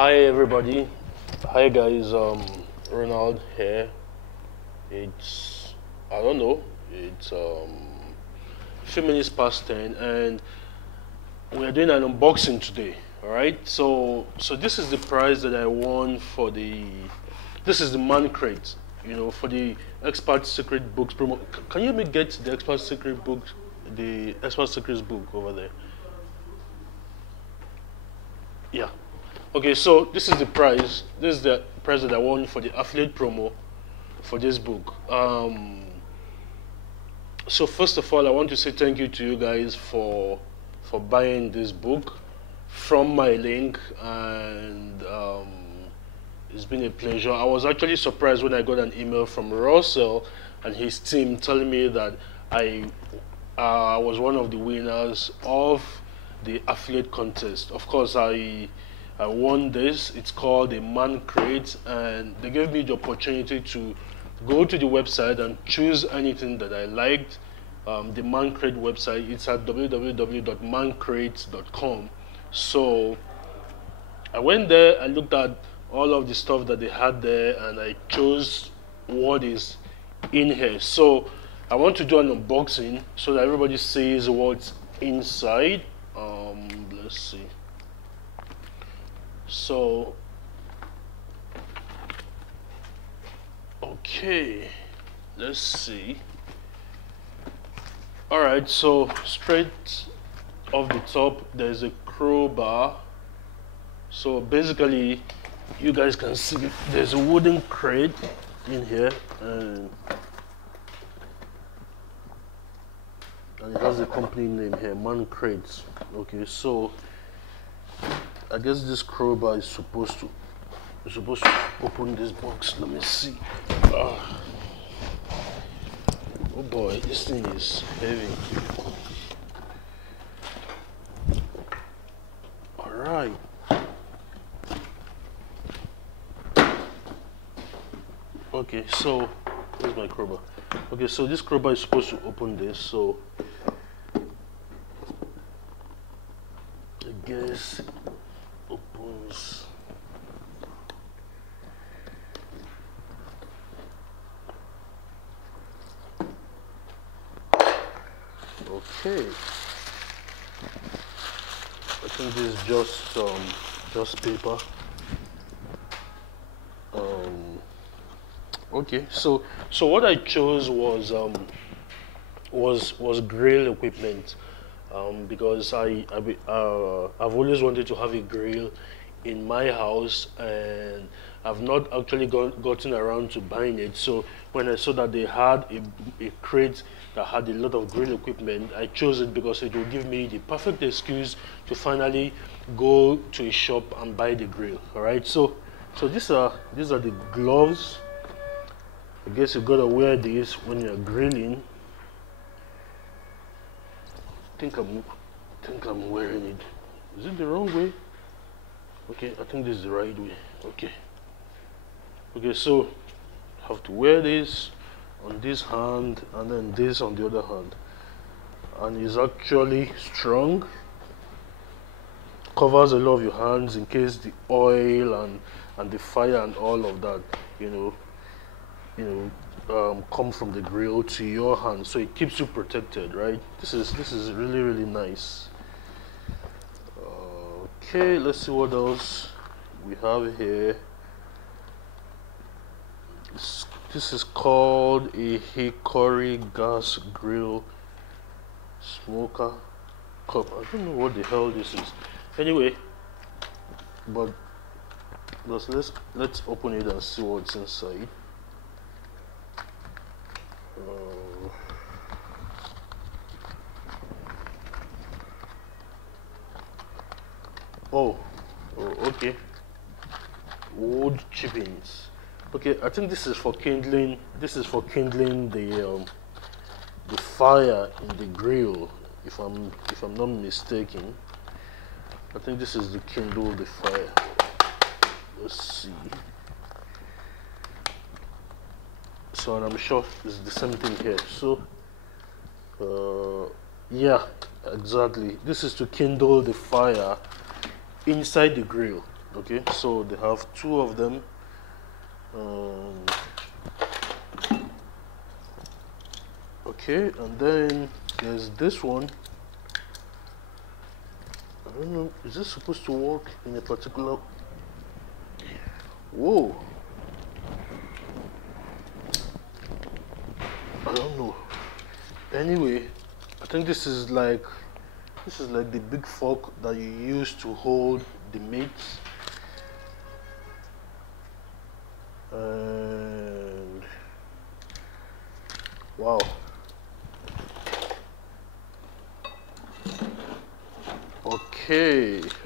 Hi everybody. Hi guys. Ronald here. It's I don't know. It's few minutes past 10, and we are doing an unboxing today. All right. So this is the prize that I won for the. This is the man crate. For the Expert Secret Books promo. Can you help me get the Expert Secret book, the Expert Secrets book over there? Yeah. Okay, so this is the prize. This is the prize that I won for the affiliate promo for this book. So first of all, I want to say thank you to you guys for buying this book from my link, and it's been a pleasure. I was actually surprised when I got an email from Russell and his team telling me that I was one of the winners of the affiliate contest. Of course, I won this. It's called a man crate, and they gave me the opportunity to go to the website and choose anything that I liked. The man crate website, it's at www.mancrate.com. So I went there, I looked at all of the stuff that they had there, and I chose what is in here. So I want to do an unboxing so that everybody sees what's inside. Let's see. So okay, let's see. All right, so straight off the top there's a crowbar. So basically, you guys can see there's a wooden crate in here, and it has a company name here, Man Crates. Okay, so I guess this crowbar is supposed to open this box. Let me see. Oh boy, this thing is heavy. All right. Okay, so here's my crowbar. Okay, so this crowbar is supposed to open this. So I guess opens. Okay. I think this is just paper. Okay, so what I chose was grill equipment, because I've always wanted to have a grill in my house, and I've not actually gotten around to buying it. So when I saw that they had a crate that had a lot of grill equipment, I chose it because it will give me the perfect excuse to finally go to a shop and buy the grill. All right, so these are the gloves. I guess you gotta wear this when you're grilling. I think I'm wearing it. Is it the wrong way? Okay, I think this is the right way. Okay, so I have to wear this on this hand and then this on the other hand, and it's actually strong. Covers a lot of your hands in case the oil and the fire and all of that come from the grill to your hand, so it keeps you protected, right? This is really nice. Okay, let's see what else we have here. This is called a Hickory gas grill smoker cup. I don't know what the hell this is. Anyway, but let's open it and see what's inside. Okay. Wood chippings. Okay, I think this is for kindling. This is for kindling the fire in the grill. If I'm not mistaken, I think this is to kindle the fire. Let's see. So, and I'm sure it's the same thing here. So, yeah, exactly. This is to kindle the fire inside the grill. Okay, so they have two of them. Okay, and then there's this one. I don't know, is this supposed to work in a particular... Whoa. I don't know. Anyway, I think this is like the big fork that you use to hold the meat. And wow.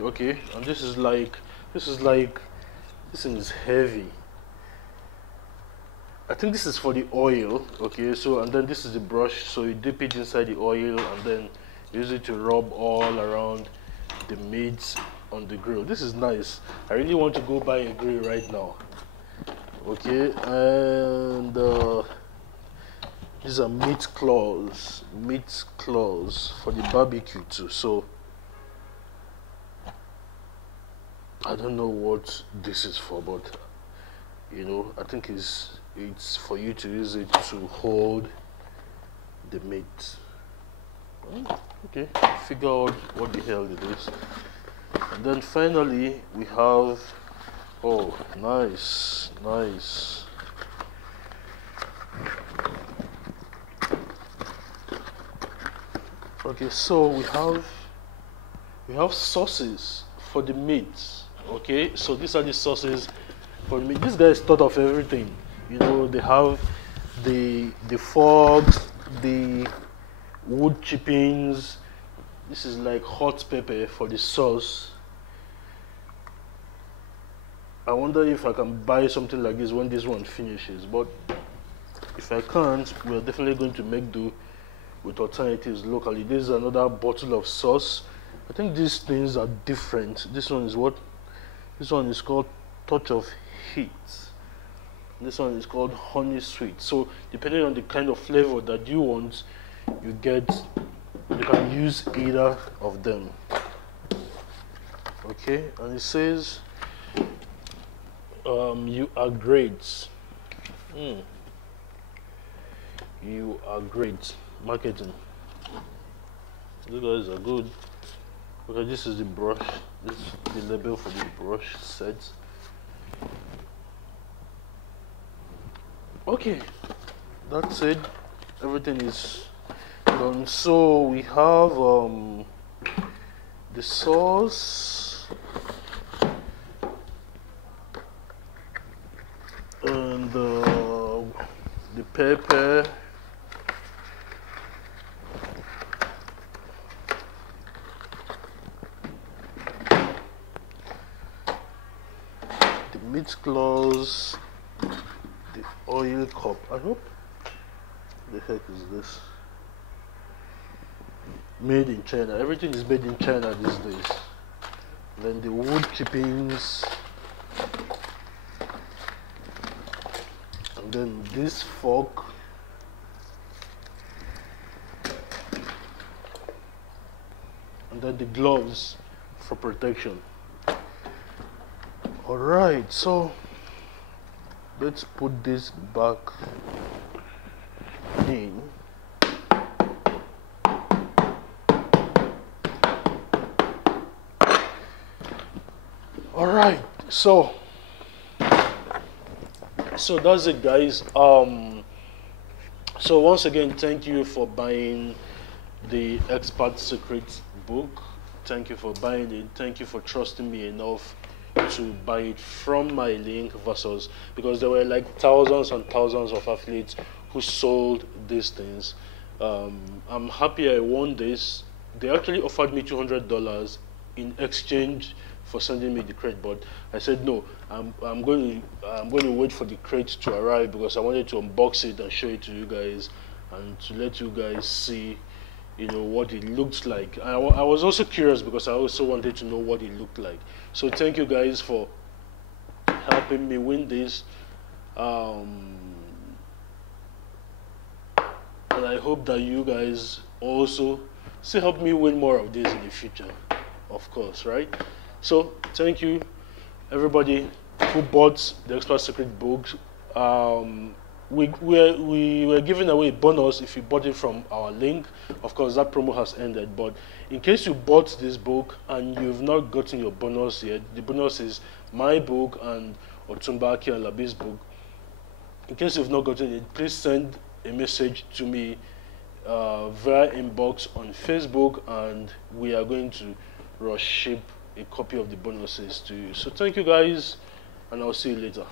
Okay, and this thing is heavy. I think this is for the oil. Okay, so and then this is the brush, so you dip it inside the oil and then use it to rub all around the meat on the grill. This is nice. I really want to go buy a grill right now. Okay, and these are meat claws for the barbecue too. So I don't know what this is for, but you know, I think it's for you to use it to hold the meat. Okay, figure out what the hell it is. And then finally we have, oh, nice. Okay, so we have sauces for the meat. Okay, so these are the sauces for me. This guy is thought of everything. You know, they have the forks, the wood chippings. This is like hot pepper for the sauce. I wonder if I can buy something like this when this one finishes, but if I can't, we're definitely going to make do with alternatives locally. This is another bottle of sauce. I think these things are different. This one is called Touch of Heat. This one is called Honey Sweet. So depending on the kind of flavor that you want, you can use either of them. Okay, and it says you are great. You are great. Marketing. These guys are good. Okay, this is the brush. This is the label for the brush set. Okay, that's it. Everything is done. So we have the sauce and the pepper. Meat claws, the oil cup. I hope the heck is this? Made in China. Everything is made in China these days. Then the wood chippings, and then this fork, and then the gloves for protection. Alright, so let's put this back in. Alright, so that's it, guys. So once again, thank you for buying the Expert Secrets book. Thank you for buying it. Thank you for trusting me enough to buy it from my link versus, because there were like thousands and thousands of athletes who sold these things. I'm happy I won this. They actually offered me $200 in exchange for sending me the crate, but I said no. I'm going to wait for the crate to arrive because I wanted to unbox it and show it to you guys and to let you guys see, you know, what it looks like. I was also curious because I also wanted to know what it looked like. So thank you guys for helping me win this, and I hope that you guys also still help me win more of this in the future, of course, right? So thank you everybody who bought the Expert Secret books, we were giving away a bonus if you bought it from our link. Of course, that promo has ended, but in case you bought this book and you've not gotten your bonus yet, the bonus is my book and Otumba Aki and Labi's book. In case you've not gotten it, please send a message to me via inbox on Facebook, and we are going to rush ship a copy of the bonuses to you. So thank you guys, and I'll see you later.